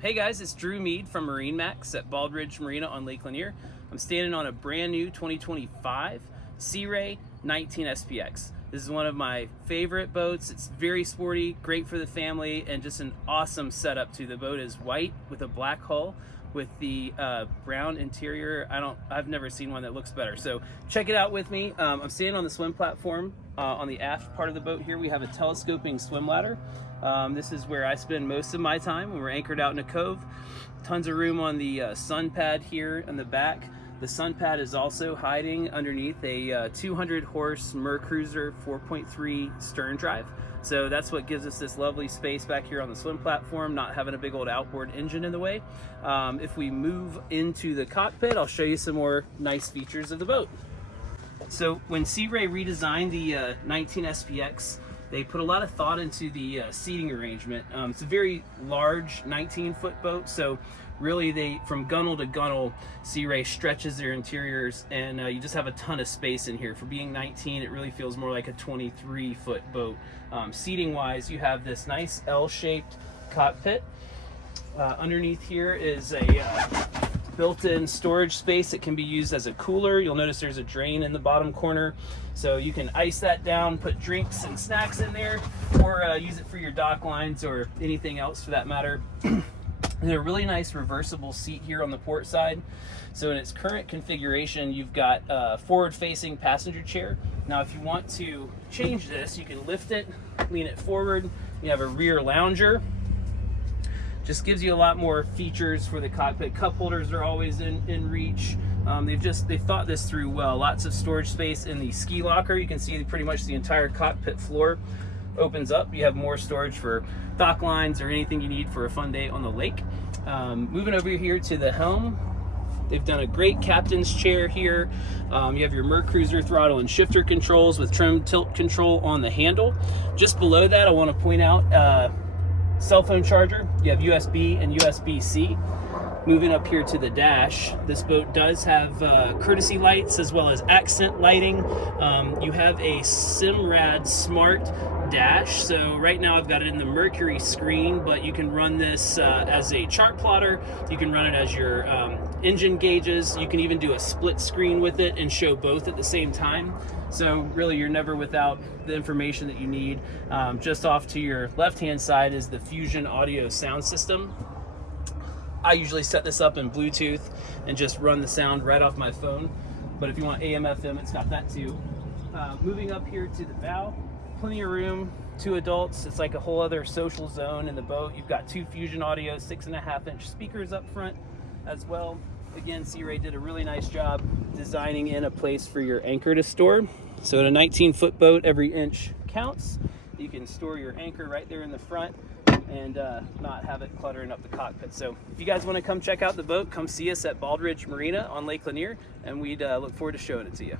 Hey guys, it's Drew Mead from MarineMax at Bald Ridge Marina on Lake Lanier. I'm standing on a brand new 2025 Sea Ray 19 SPX. This is one of my favorite boats. It's very sporty, great for the family, and just an awesome setup too. The boat is white with a black hull with the brown interior. I've never seen one that looks better. So check it out with me. I'm standing on the swim platform on the aft part of the boat here. We have a telescoping swim ladder. This is where I spend most of my time when we're anchored out in a cove. Tons of room on the sun pad here in the back. The sun pad is also hiding underneath a 200 horse MerCruiser 4.3 stern drive. So that's what gives us this lovely space back here on the swim platform, not having a big old outboard engine in the way. If we move into the cockpit, I'll show you some more nice features of the boat. So when Sea Ray redesigned the 19 SPX, they put a lot of thought into the seating arrangement. It's a very large 19-foot boat, so really from gunnel to gunnel, Sea Ray stretches their interiors, and you just have a ton of space in here. For being 19, it really feels more like a 23-foot boat. Seating-wise, you have this nice L-shaped cockpit. Underneath here is a built-in storage space that can be used as a cooler. You'll notice there's a drain in the bottom corner, so you can ice that down, put drinks and snacks in there, or use it for your dock lines or anything else for that matter. There's a really nice reversible seat here on the port side. So in its current configuration, you've got a forward-facing passenger chair. Now if you want to change this, you can lift it, lean it forward. You have a rear lounger. Just gives you a lot more features for the cockpit. Cup holders are always in reach. They've thought this through well. Lots of storage space in the ski locker. You can see pretty much the entire cockpit floor opens up. You have more storage for dock lines or anything you need for a fun day on the lake. Moving over here to the helm, they've done a great captain's chair here. You have your MerCruiser throttle and shifter controls with trim tilt control on the handle. Just below that, I want to point out cell phone charger. You have USB and USB-C. Moving up here to the dash, this boat does have courtesy lights as well as accent lighting. You have a Simrad Smart dash. So right now I've got it in the Mercury screen, but you can run this as a chart plotter. You can run it as your engine gauges. You can even do a split screen with it and show both at the same time. So really you're never without the information that you need. Just off to your left-hand side is the Fusion audio sound system. I usually set this up in Bluetooth and just run the sound right off my phone. But if you want AM, FM, it's got that too. Moving up here to the bow, plenty of room, 2 adults. It's like a whole other social zone in the boat. You've got 2 Fusion audio, 6.5-inch speakers up front as well. Again, Sea Ray did a really nice job designing in a place for your anchor to store. So in a 19-foot boat, every inch counts. You can store your anchor right there in the front and not have it cluttering up the cockpit. So if you guys want to come check out the boat, come see us at Bald Ridge Marina on Lake Lanier, and we'd look forward to showing it to you.